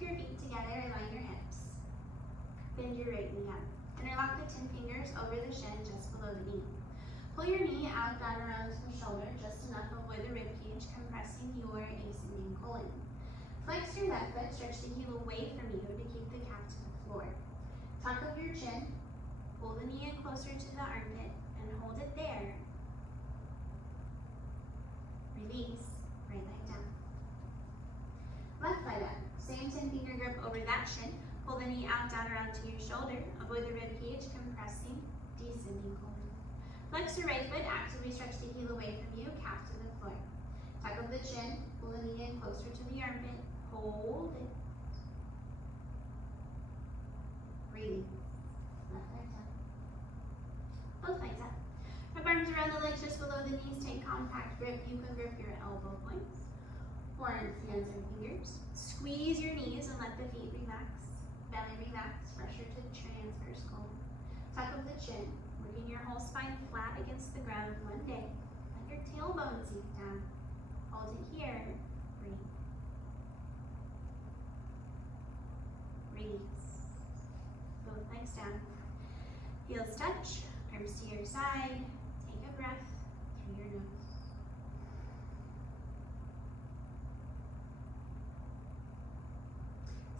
your feet together, align your hips. Bend your right knee up. Interlock the 10 fingers over the shin just below the knee. Pull your knee out down around the shoulder, just enough to avoid the rib cage, compressing your ascending colon. Flex your left foot, stretch the heel away from you to keep the calf to the floor. Tuck up your chin, pull the knee in closer to the armpit, and hold it there. Release, right leg down. Left leg up, same 10 finger grip over that shin. Pull the knee out down around to your shoulder. Avoid the rib cage, compressing, descending colon. Flex your right foot, actively stretch the heel away from you, calf to the floor. Tuck up the chin, pull the knee in closer to the armpit. Hold it. Release. Left leg down. Both legs up. Wrap arms around the legs just below the knees. Take compact grip. You can grip your elbow points. Arms, hands, and fingers. Squeeze your knees and let the feet relax. Belly relax. Pressure to the transverse colon. Tuck up the chin. Working your whole spine flat against the ground one day. Let your tailbone sink down. Hold it here. Breathe. Release. Both legs down. Heels touch. Arms to your side. Take a breath through your nose.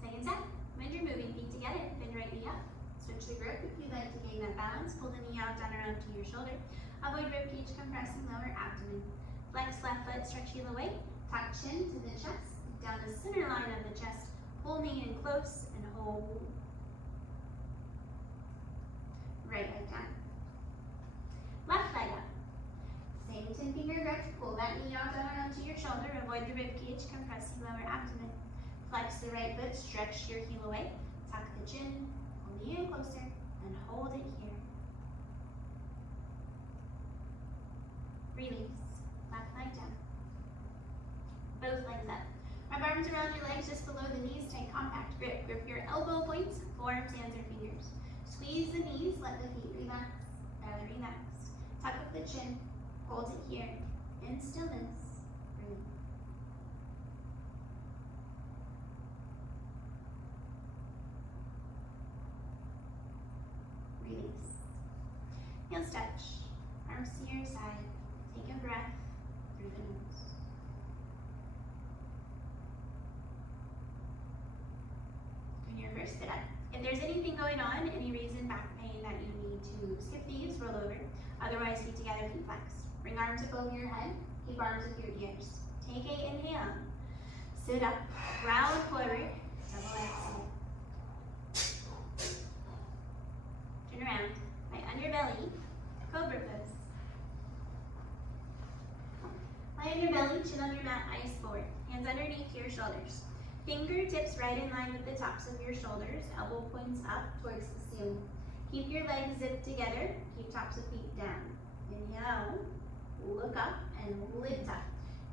Second set. When you're moving feet together, bend right knee up. Switch the grip if you'd like to gain that balance. Pull the knee out down around to your shoulder. Avoid rib cage, compressing lower abdomen. Flex left foot, stretch heel away. Tuck chin to the chest. Down the center line of the chest. Pull knee in close and hold. Right leg down. Left leg up. Same 10 finger grip. Pull that knee out down around to your shoulder. Avoid the rib cage, compressing lower abdomen. Flex the right foot, stretch your heel away. Tuck the chin, pull the knee in closer, and hold it here. Release. Left leg down. Both legs up. Wrap arms around your legs just below the knees. Take compact grip. Grip your elbow points, forearms, hands, or fingers. Squeeze the knees, let the feet relax. Belly relax. Tuck up the chin. Hold it here. In stillness. Breathe. Release. Heels touch. Arms to your side. Take a breath through the nose. When your first sit up. If there's anything going on, any reason, back pain, that you need to skip these, roll over. Otherwise, feet together, feet flexed. Bring arms up over your head. Keep arms with your ears. Take a inhale. Sit up. Round forward. Double exhale. Turn around. Lie on your belly. Cobra pose. Lie on your belly, chin on your mat, eyes forward. Hands underneath your shoulders. Fingertips right in line with the tops of your shoulders. Elbow points up towards the ceiling. Keep your legs zipped together. Keep tops of feet down. Inhale. Look up and lift up.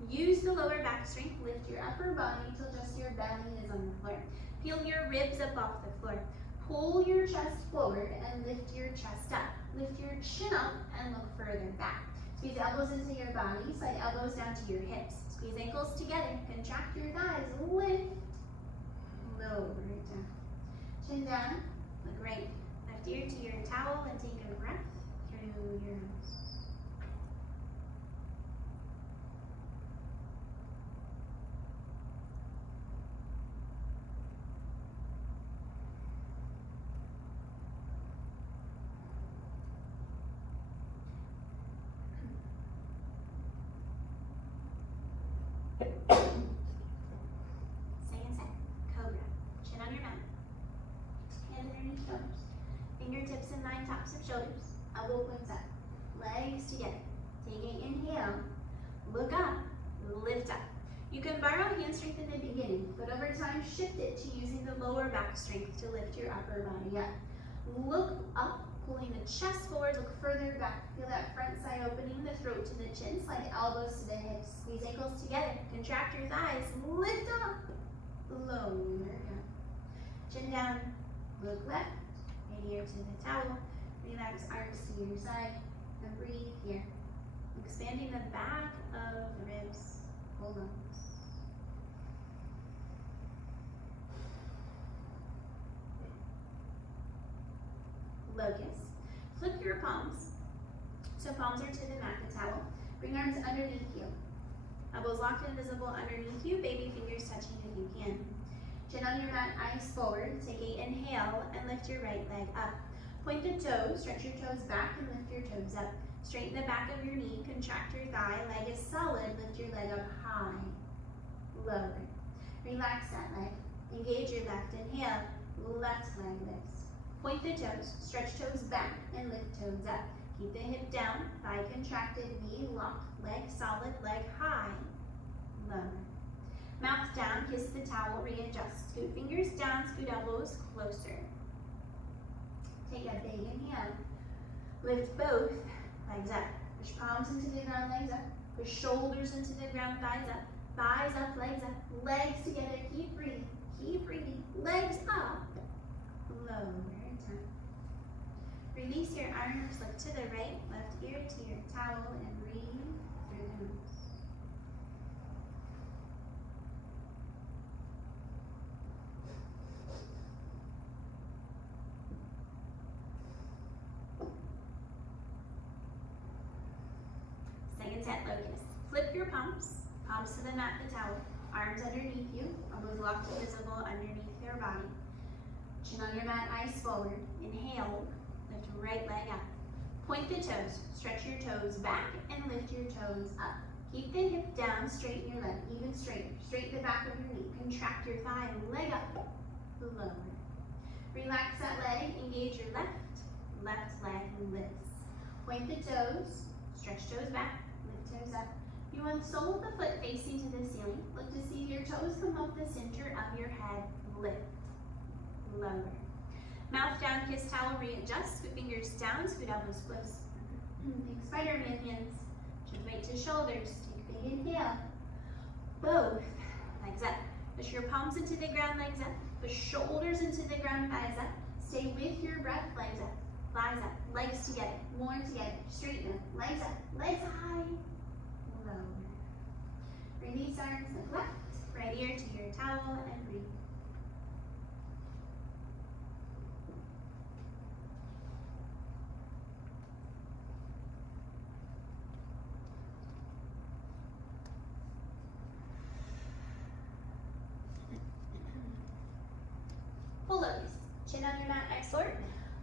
Use the lower back strength. Lift your upper body till just your belly is on the floor. Peel your ribs up off the floor. Pull your chest forward and lift your chest up. Lift your chin up and look further back. Squeeze elbows into your body. Slide elbows down to your hips. Squeeze ankles together. Contract your thighs. Lift. Lower it down. Chin down. Look right. Left ear to your towel and take a breath through your nose. Second set, Cobra. Chin on your mat. Hands underneath shoulders. Fingertips in line, tops of shoulders. Elbow points up. Legs together. Take an inhale. Look up. Lift up. You can borrow hand strength in the beginning, but over time shift it to using the lower back strength to lift your upper body up. Look up, pulling the chest forward, look further back. Feel that front side opening, the throat to the chin. Slide elbows to the hips. Squeeze ankles together. Contract your thighs. Lift up. Lower down. Chin down. Look left. Right ear to the towel. Relax arms to your side. And breathe here. Expanding the back of the ribs. Hold on. Locust. Flip your palms. So palms are to the mat, the towel. Bring arms underneath you. Elbows locked and visible underneath you. Baby fingers touching if you can. Chin on your mat, eyes forward. Take an inhale and lift your right leg up. Point the toes, stretch your toes back and lift your toes up. Straighten the back of your knee, contract your thigh. Leg is solid, lift your leg up high. Lower. Relax that leg. Engage your left. Inhale, left leg lifts. Point the toes, stretch toes back and lift toes up. Keep the hip down, thigh contracted, knee locked, leg solid, leg high. Lower. Mouth down, kiss the towel, readjust. Scoot fingers down, scoot elbows closer. Take a big inhale. Lift both legs up. Push palms into the ground, legs up. Push shoulders into the ground, thighs up. Thighs up, legs up. Legs together, keep breathing. Keep breathing. Legs up. Lower down. Release your arms, look to the right, left ear to your towel, and breathe through the nose. Second set, Locust. Flip your palms, palms to the mat, the towel, arms underneath you, elbows locked and visible underneath your body. Chin on your mat, eyes forward. Inhale, lift right leg up. Point the toes, stretch your toes back and lift your toes up. Keep the hip down, straighten your leg, even straighter. Straighten the back of your knee, contract your thigh and leg up, lower. Relax that leg, engage your left leg lifts. Point the toes, stretch toes back, lift toes up. You want the sole of the foot facing to the ceiling. Look to see your toes come up the center of your head, lift, lower. Mouth down, kiss towel, readjust. Scoot fingers down, scoot elbows close. Big Spider-Man hands. Shift weight to shoulders. Take a big inhale. Both legs up. Push your palms into the ground, legs up. Push shoulders into the ground, thighs up. Stay with your breath, legs up. Thighs up, legs together, more together. Straighten them, legs up, legs high. Lower. Release arms, look left. Right ear to your towel and breathe. Full Locust. Chin on your mat, explore.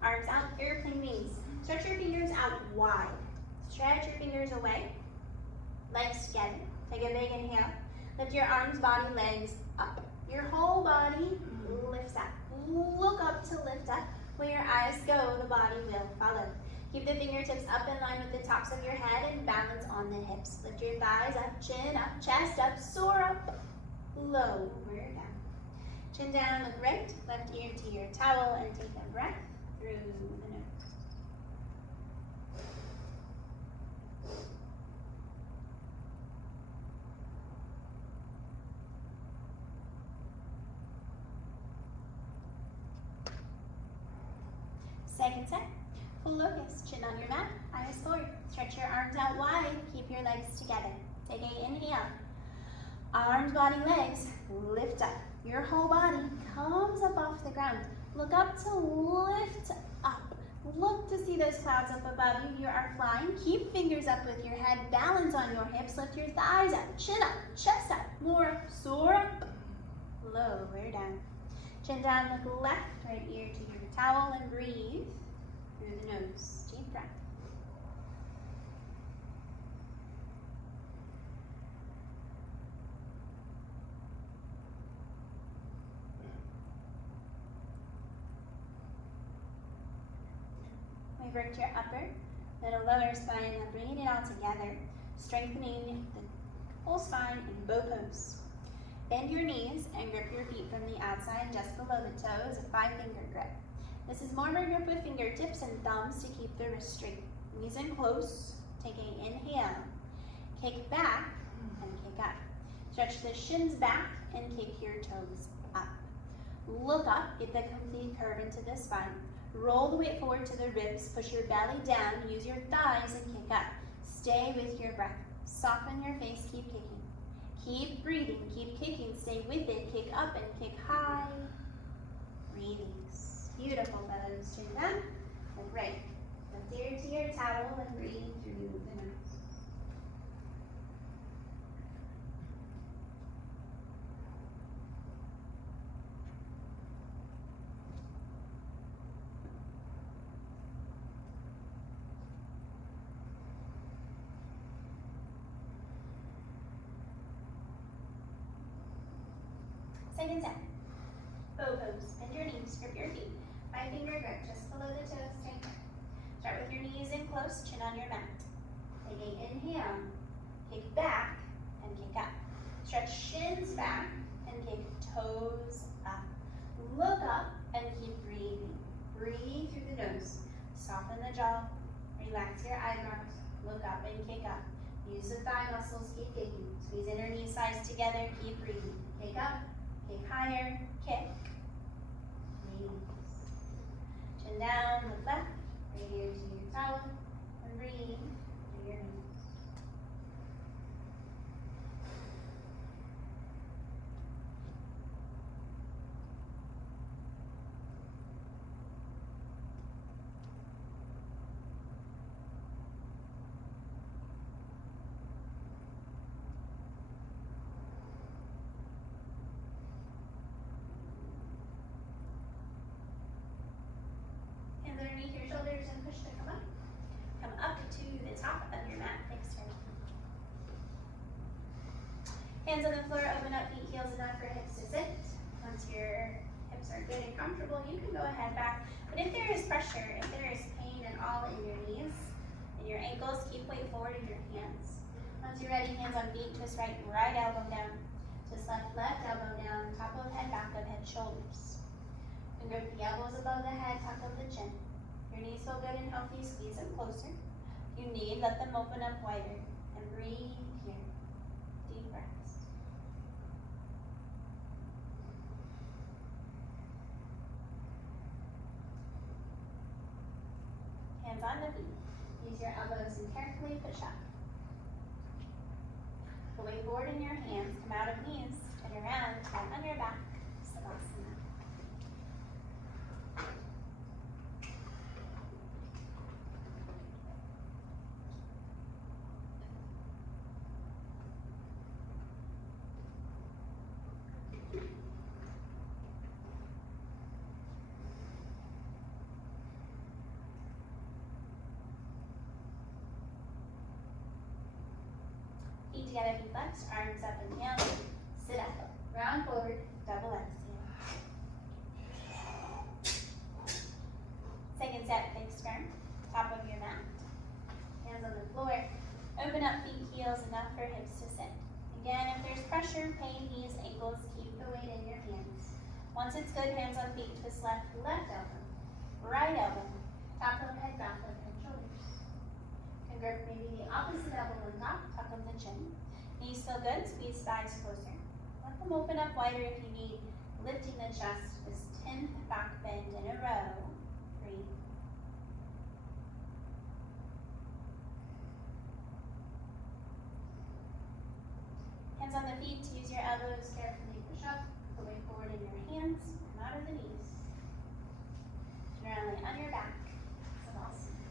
Arms out, airplane wings. Stretch your fingers out wide. Stretch your fingers away. Legs together. Take a big inhale. Lift your arms, body, legs up. Your whole body lifts up. Look up to lift up. Where your eyes go, the body will follow. Keep the fingertips up in line with the tops of your head and balance on the hips. Lift your thighs up, chin up, chest up, soar up. Lower down. Chin down, look right, left ear to your towel, and take a breath through the nose. Second set, full locust. Chin on your mat, eyes forward. Stretch your arms out wide, keep your legs together. Take a inhale. Arms, body, legs, lift up. Your whole body comes up off the ground. Look up to lift up. Look to see those clouds up above you. You are flying. Keep fingers up with your head. Balance on your hips. Lift your thighs up. Chin up. Chest up. More up. Soar up. Lower down. Chin down. Look left. Right ear to your towel and breathe through the nose. Deep breath. We've worked your upper, then a lower spine, and bringing it all together, strengthening the whole spine in both hooves. Bend your knees and grip your feet from the outside just below the toes, a 5-finger grip. This is more of a grip with fingertips and thumbs to keep the wrist straight. Knees in close, take an inhale. Kick back and kick up. Stretch the shins back and kick your toes up. Look up, get the complete curve into the spine. Roll the weight forward to the ribs, push your belly down, use your thighs and kick up. Stay with your breath. Soften your face, keep kicking. Keep breathing, keep kicking, stay with it, kick up and kick high. Release. Beautiful, fellows. Chin down, look jowl and breathe through the nose. Second set. Bow pose. Bend your knees, grip your feet. 5-finger grip just below the toes. Take care. Start with your knees in close, chin on your mat. Take an inhale, kick back and kick up. Stretch shins back and kick toes up. Look up and keep breathing. Breathe through the nose. Soften the jaw. Relax your eyebrows. Look up and kick up. Use the thigh muscles. Keep kicking. Squeeze inner knee sides together. Keep breathing. Kick up. Kick higher, kick, release. Chin down, look left, right here to your towel, and breathe through your nose. Hands underneath your shoulders and push to come up. Come up to the top of your mat. Thanks, Terry. Hands on the floor, open up, feet heels enough for hips to sit. Once your hips are good and comfortable, you can go ahead back. But if there is pressure, if there is pain at all in your knees and your ankles, keep weight forward in your hands. Once you're ready, hands on feet, twist right elbow down. Twist left elbow down, top of head, back of head, shoulders. And grip the elbows above the head, top of the chin. Your knees feel good and healthy, squeeze them closer. If you need, let them open up wider. And breathe here. Deep breaths. Hands on the feet. Use your elbows and carefully push up. Go way forward in your hands, come out of knees, turn around, lie on your back. Savasana. Feet together, feet flexed, arms up and down. Sit up, round forward, double exhale. Second set, fixed firm, top of your mat. Hands on the floor. Open up, feet heels enough for hips to sit. Again, if there's pressure, pain, knees, ankles, keep the weight in your hands. Once it's good, hands on feet, twist left elbow, right elbow, top of head, back of head, shoulders. And grip maybe the opposite elbow on top of the chin. Knees feel good, squeeze thighs closer. Let them open up wider if you need. Lifting the chest, this 10th back bend in a row. Breathe. Hands on the feet, use your elbows, carefully push up, go way forward in your hands, come out of the knees. Turn around, lay on your back. Savasana.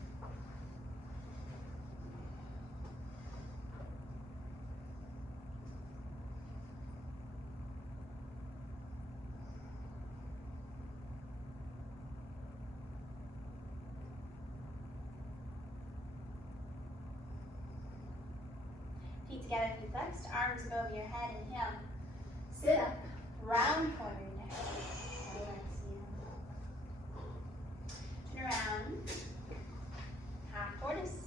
Feet together, feet flexed, arms above your head, inhale. Sit up, round forward. Double exhale. Turn around. Half tortoise.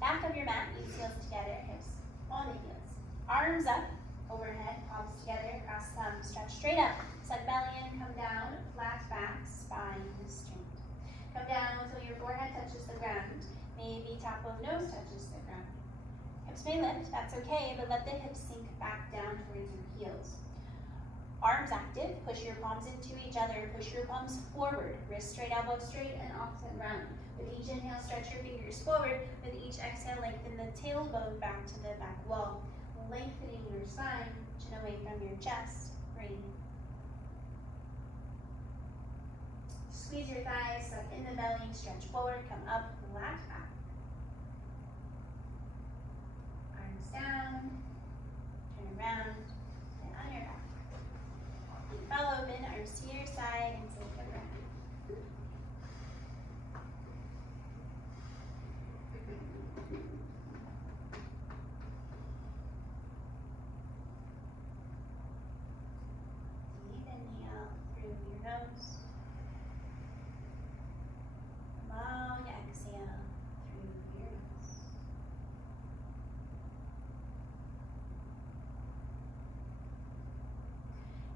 Back of your mat, knees heels together, hips on the heels. Arms up, overhead, palms together, cross thumbs, stretch straight up. Set belly in, come down, flat back, spine straight. Come down until your forehead touches the ground. Maybe top of nose touches the ground. Hips may lift, that's okay, but let the hips sink back down towards your heels. Arms active, push your palms into each other, push your palms forward, wrist straight, elbow straight, and opposite round. With each inhale, stretch your fingers forward. With each exhale, lengthen the tailbone back to the back wall. Lengthening your spine, chin away from your chest. Breathe. Squeeze your thighs, suck in the belly, stretch forward, come up, flat back. arms down, turn around, and on your back. Feet fall open, arms to your side, and take a breath. Deep inhale through your nose. Long exhale through your nose.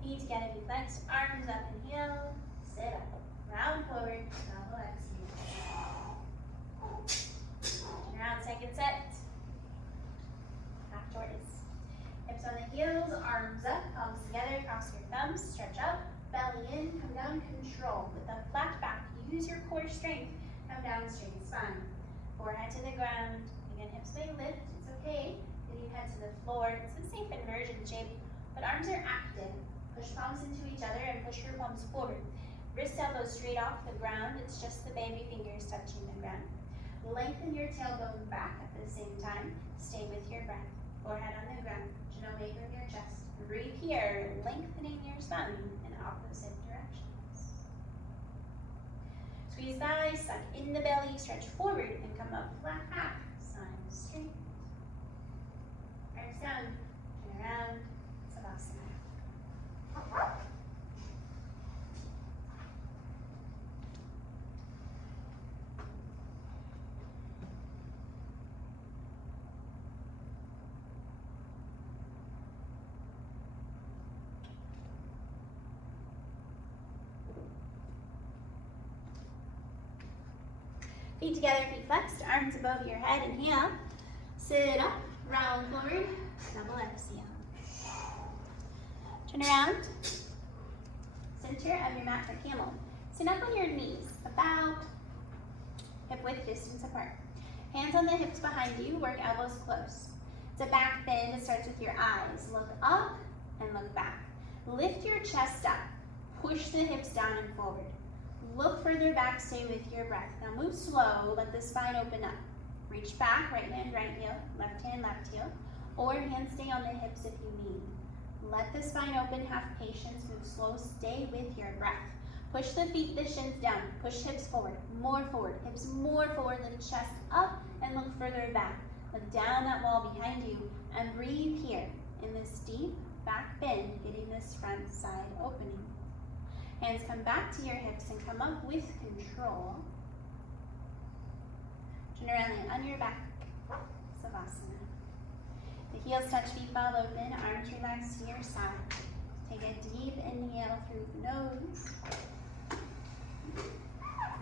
Feet together, feet flexed, arms up, inhale, sit up, round forward, double exhale. Turn around, second set. Half tortoise. Hips on the heels, arms up, palms together, cross your thumbs, stretch up, belly in, come down, control. With a flat back, use your core strength, come down, straight spine. Forehead to the ground, again, hips may lift, it's okay. Get your head to the floor, it's a safe inversion shape, but arms are active. Push palms into each other and push your palms forward. Wrist elbows straight off the ground, it's just the baby fingers touching the ground. Lengthen your tailbone back at the same time, stay with your breath. Forehead on the ground, chin away from your chest. Breathe here, lengthening your spine in opposite directions. Squeeze thighs, suck in the belly, stretch forward and come up flat back, spine straight. Arms down, turn around, Savasana. Feet together, feet flexed, arms above your head, inhale. Sit up, round forward, double exhale. Turn around. Center of your mat for camel. Sit up on your knees, about hip width distance apart. Hands on the hips behind you, work elbows close. It's a back bend, it starts with your eyes. Look up and look back. Lift your chest up, push the hips down and forward. Look further back, stay with your breath. Now move slow, let the spine open up. Reach back, right hand, right heel, left hand, left heel, or hands stay on the hips if you need. Let the spine open, have patience, move slow, stay with your breath. Push the feet, the shins down, push hips forward, hips more forward, lift chest up and look further back. Look down that wall behind you and breathe here in this deep back bend, getting this front side opening. Hands come back to your hips and come up with control. Turn around, land on your back, Savasana. The heels touch, feet fall open, arms relax to your side. Take a deep inhale through the nose.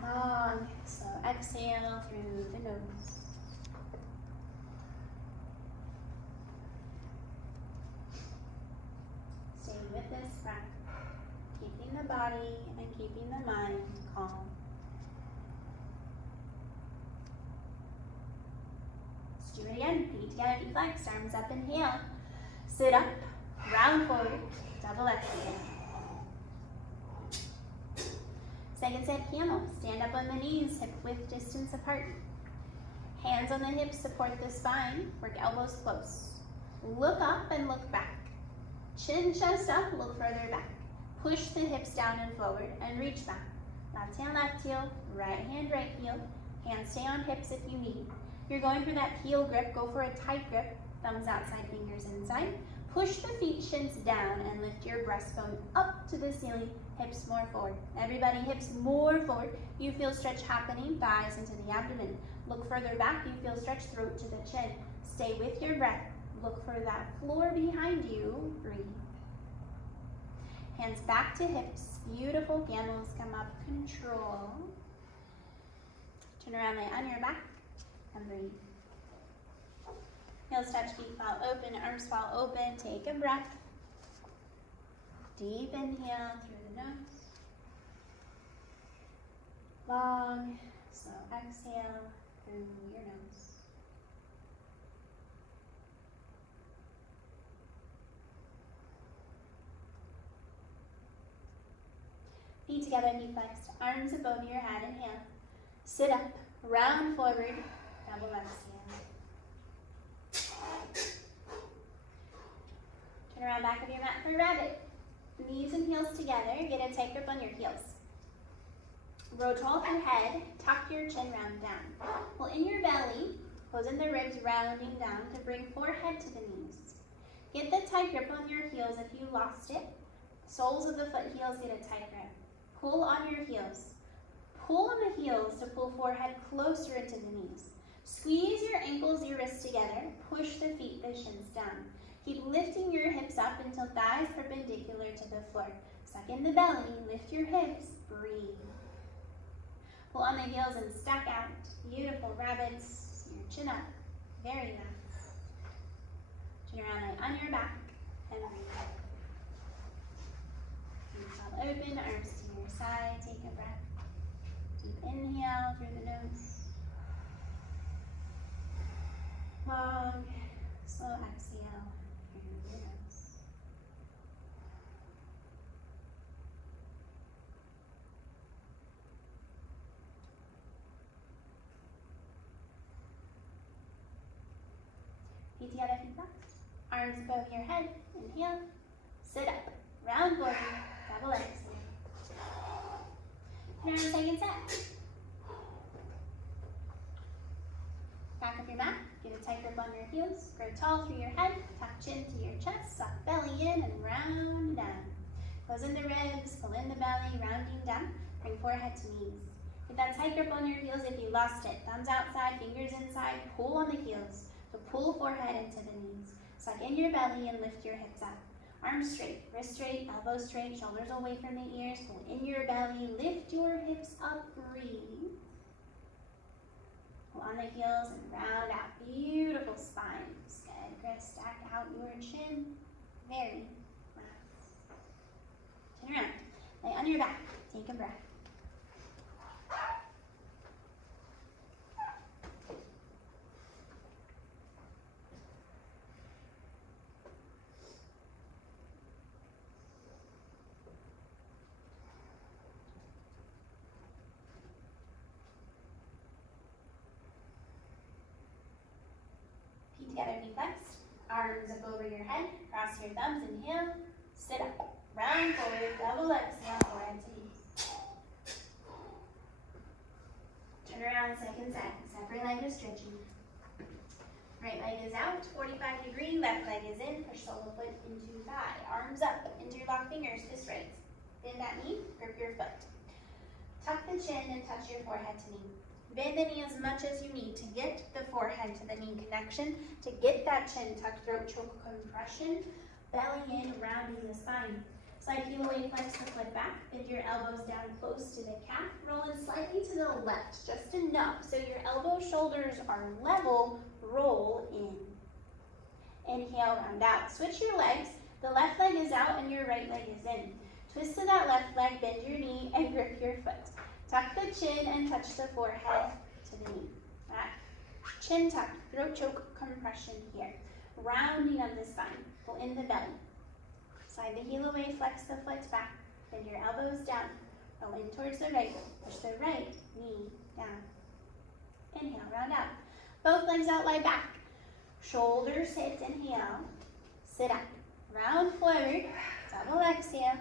Long, slow exhale through the nose. Stay with this breath, keeping the body and keeping the mind calm. Let's do it again. Feet together, feet flexed, arms up, inhale. Sit up, round forward, double exhale. Second set, camel. Stand up on the knees, hip width distance apart. Hands on the hips, support the spine, work elbows close. Look up and look back. Chin, chest up, look further back. Push the hips down and forward and reach back. Left hand, left heel, right hand, right heel. Hands stay on hips if you need. You're going for that heel grip, go for a tight grip. Thumbs outside, fingers inside. Push the feet, shins down and lift your breastbone up to the ceiling, hips more forward. Everybody, hips more forward. You feel stretch happening, thighs into the abdomen. Look further back, you feel stretch, throat to the chin. Stay with your breath. Look for that floor behind you, breathe. Hands back to hips, beautiful. Camels come up, control. Turn around, lay on your back, and breathe. Heels touch, feet fall open, arms fall open. Take a breath. Deep inhale through the nose. Long, slow exhale through your nose. Feet together, knee flexed, arms above your head, inhale. Sit up, round forward, double exhale. Turn around back of your mat for rabbit. Knees and heels together, get a tight grip on your heels. Roll tall through head, tuck your chin round down. Pull in your belly, close in the ribs, rounding down to bring forehead to the knees. Get the tight grip on your heels if you lost it. Soles of the foot heels get a tight grip. Pull on your heels. Pull on the heels to pull forehead closer into the knees. Squeeze your ankles, your wrists together. Push the feet, the shins down. Keep lifting your hips up until thighs perpendicular to the floor. Suck in the belly, lift your hips, breathe. Pull on the heels and stack out. Beautiful rabbits, your chin up. Very nice. Turn around, lay on your back, and breathe. Hands all open, arms to your side, take a breath. Deep inhale through the nose. Long, slow exhale through the nose. Feet together, feet back. Arms above your head. Inhale. Sit up. Round forward. Double exhale. Turn around, second set. Back of your mat. Get a tight grip on your heels. Grow tall through your head. Tuck chin to your chest. Suck belly in and round down. Close in the ribs. Pull in the belly. Rounding down. Bring forehead to knees. Get that tight grip on your heels if you lost it. Thumbs outside, fingers inside. Pull on the heels. So pull forehead into the knees. Suck in your belly and lift your hips up. Arms straight, wrists straight, elbows straight, shoulders away from the ears. Pull in your belly, lift your hips up, breathe. Pull on the heels and round out. Beautiful spine. Good, Chris. Stack out your chin. Very nice. Turn around. Lay on your back. Take a breath. Together, knee flexed, arms up over your head, cross your thumbs, inhale, sit up, round forward, double exhale, forehead to knees. Turn around, second set, separate leg is stretching. Right leg is out, 45 degree, left leg is in, push sole of foot into thigh, arms up, interlock fingers, fist raise. Bend that knee, grip your foot. Tuck the chin and touch your forehead to knee. Bend the knee as much as you need to get the forehead to the knee connection, to get that chin tucked, throat choke compression, belly in, rounding the spine. Slide heel away, flex the foot back, bend your elbows down close to the calf, roll in slightly to the left, just enough so your elbows, shoulders are level, roll in. Inhale, round out. Switch your legs, the left leg is out and your right leg is in. Twist to that left leg, bend your knee and grip your foot. Tuck the chin and touch the forehead to the knee. That chin tuck, throat choke compression here. Rounding of the spine. Pull in the belly. Slide the heel away, flex the foot back. Bend your elbows down. Roll in towards the right. Push the right knee down. Inhale, round out. Both legs out, lie back. Shoulders hit, inhale. Sit up. Round forward. Double exhale.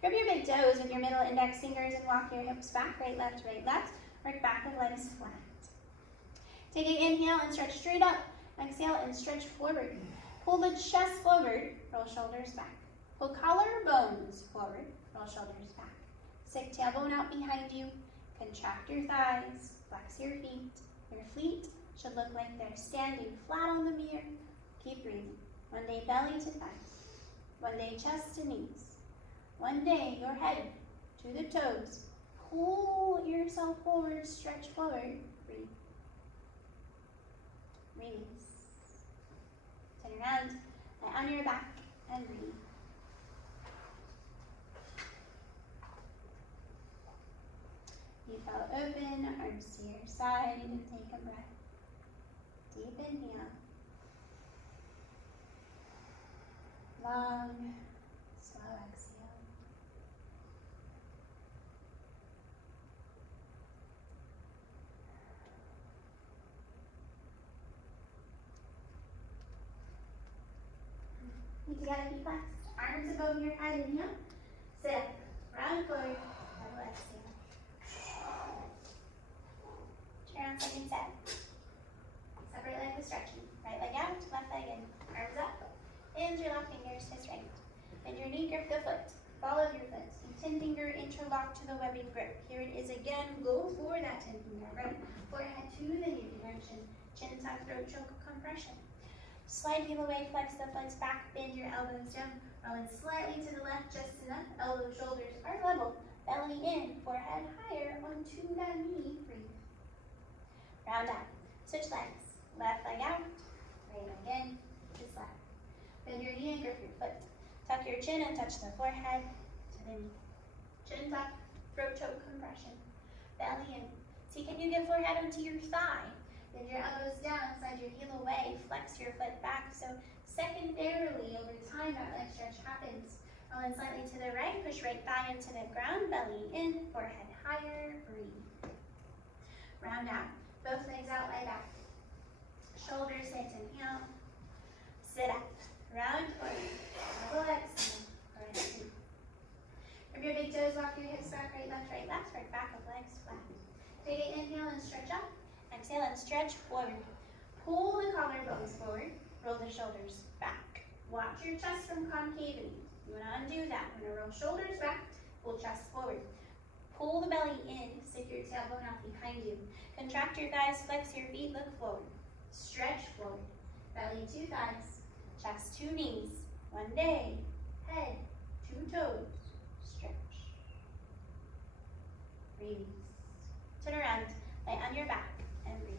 Grab your big toes with your middle index fingers and walk your hips back, right, left, work back of legs flat. Take an inhale and stretch straight up. Exhale and stretch forward. Pull the chest forward, roll shoulders back. Pull collarbones forward, roll shoulders back. Stick tailbone out behind you. Contract your thighs, flex your feet. Your feet should look like they're standing flat on the mirror. Keep breathing. One day belly to thighs. One day chest to knees. One day, your head to the toes. Pull yourself forward, stretch forward, breathe. Release. Turn around, lie on your back, and breathe. Feet out open, arms to your side, and take a breath. Deep inhale. Long, slow exhale. together, feet flexed. Arms above your head, inhale. Sit up, round forward, double exhale. Turn on second set. Separate leg with stretching. Right leg out, left leg in. Arms up. Interlock fingers, fist right. Bend your knee, grip the foot. Ball of your foot. 10-finger interlock to the webbing grip. Here it is again. Go for that 10-finger. Right. Forehead to the new direction. Chin tuck, throat choke, compression. Slide heel away, flex the foot back, bend your elbows down. Roll in slightly to the left, just enough. Elbows, shoulders are level. Belly in, forehead higher onto that knee. Breathe. Round out. Switch legs. Left leg out. Right leg in. Just left. Bend your knee and grip your foot. Tuck your chin and touch the forehead to the knee. Chin tuck, throat choke, compression. Belly in. See, can you get forehead onto your thigh? Bend your elbows down, slide your heel away, flex your foot back. So secondarily, over time, that leg stretch happens. Roll in slightly to the right, push right thigh into the ground, belly in, forehead higher, breathe. Round out. Both legs out, lie back. Shoulders hit, inhale. Sit up. Round forward. Double exhale. Forehead in. From your big toes, walk your hips back, right, left, work back with legs flat. Take an inhale and stretch up. Exhale and stretch forward. Pull the collarbones forward. Roll the shoulders back. Watch your chest from concavity. You want to undo that. We're going to roll shoulders back. Pull chest forward. Pull the belly in. Stick your tailbone out behind you. Contract your thighs. Flex your feet. Look forward. Stretch forward. Belly, two thighs. Chest, two knees. One day. Head, two toes. Stretch. Release. Turn around. Lay on your back. And breathe.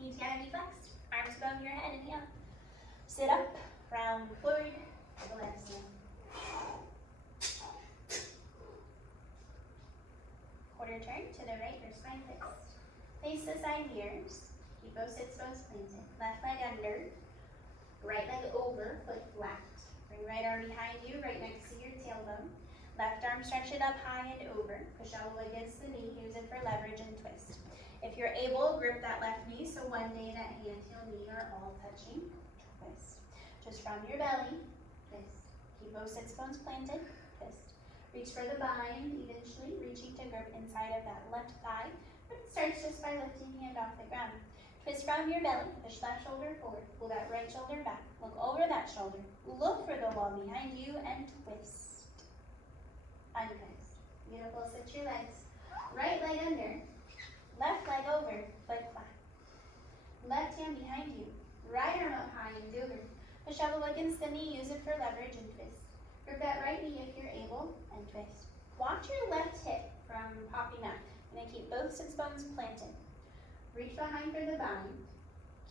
Knees together, knee flexed. Arms above your head, inhale. Sit up, round forward, double exhale. Quarter turn to the right or spine fixed. Face the side ears. Keep both sits bones planted. Left leg under. Right leg over, foot flat. Bring right arm behind you, right next to your tailbone. Left arm stretch it up high and over. Push elbow against the knee, use it for leverage and twist. If you're able, grip that left knee, so one day that hand, heel, knee are all touching. Twist. Just from your belly, twist. Keep both sits bones planted, twist. Reach for the bind, eventually reaching to grip inside of that left thigh, but it starts just by lifting hand off the ground. Twist from your belly, push that shoulder forward, pull that right shoulder back, look over that shoulder, look for the wall behind you, and twist. Untwist. Beautiful, switch your legs. Right leg under, left leg over, foot flat. Left hand behind you, right arm up high and over. Push elbow against the knee, use it for leverage and twist. Grip that right knee if you're able, and twist. Watch your left hip from popping up. You're going to keep both sits bones planted. Reach behind for the bind.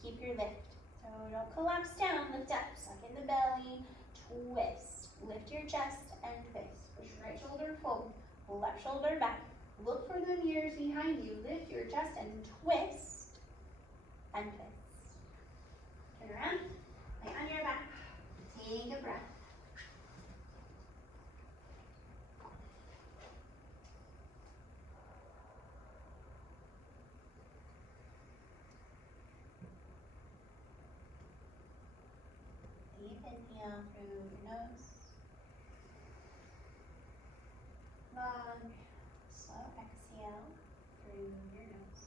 Keep your lift. So don't collapse down, lift up. Suck in the belly, twist. Lift your chest and twist. Push right shoulder forward, pull left shoulder back. Look for the mirrors behind you. Lift your chest and twist. And twist. Turn around, lay on your back. Take a breath. Deep inhale through your nose. Long, slow exhale through your nose.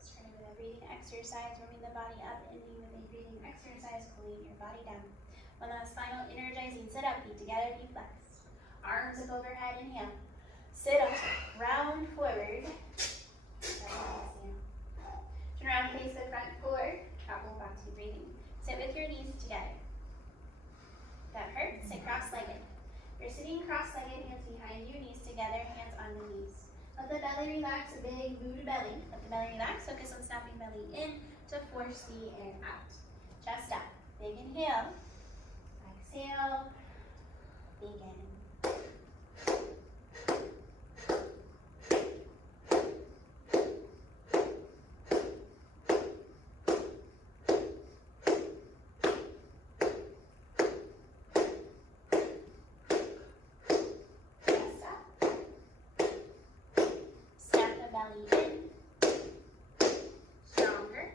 Starting with a breathing exercise, warming the body up, ending with a breathing exercise, cooling your body down. One last final energizing sit up, feet together, feet flexed. Arms up overhead, inhale. Sit up, round forward. Exhale. Turn around, face the front forward. Kapalbhati breathing. Sit with your knees together. If that hurts, sit cross-legged. You're sitting cross-legged, hands behind you, knees together, hands on the knees. Let the belly relax, a big Buddha belly. Let the belly relax, focus on snapping belly in to force the air out. Chest up, big inhale. Exhale, big in. Belly in, stronger.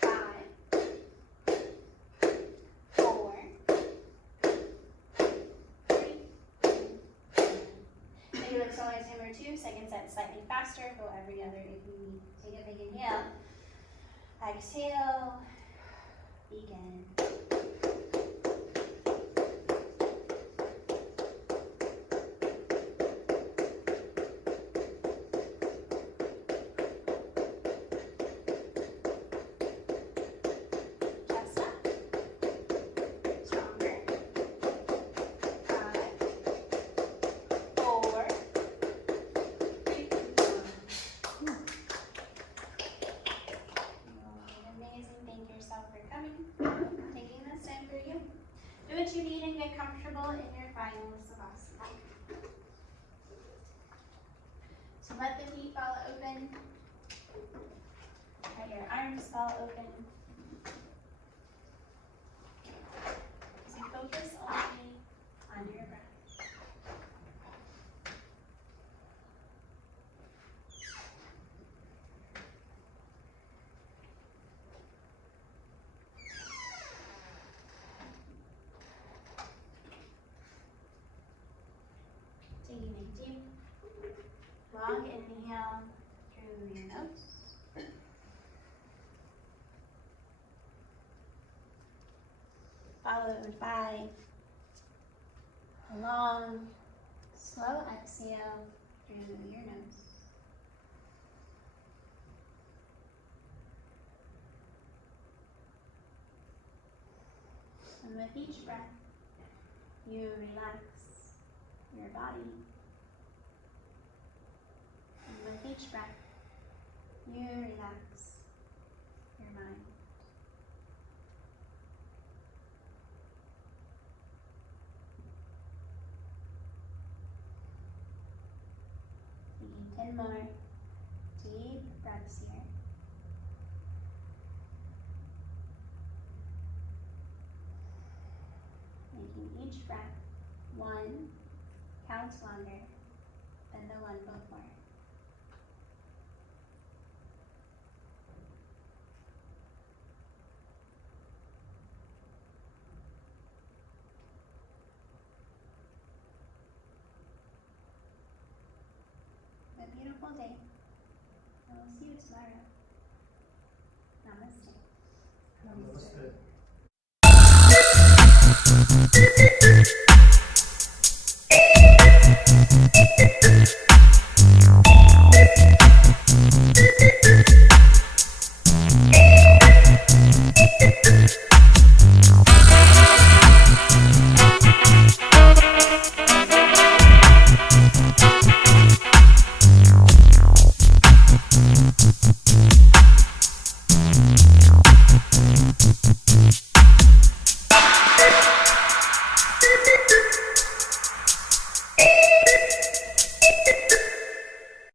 5, 4, 3, 2, 1. Maybe let's always hammer 2. Second set slightly faster. Go every other if you need. Take a big inhale. Exhale. Begin. Do what you need and get comfortable in your final savasana. So let the feet fall open. Let your arms fall open. So focus only on your breath. Taking a deep, long inhale through your nose. Followed by a long, slow exhale through your nose. And with each breath, you relax your body. And with each breath, you relax your mind. Taking 10 more deep breaths here. Making each breath 1 counts longer than the one before. Have a beautiful day. I will see you tomorrow. Namaste. Namaste.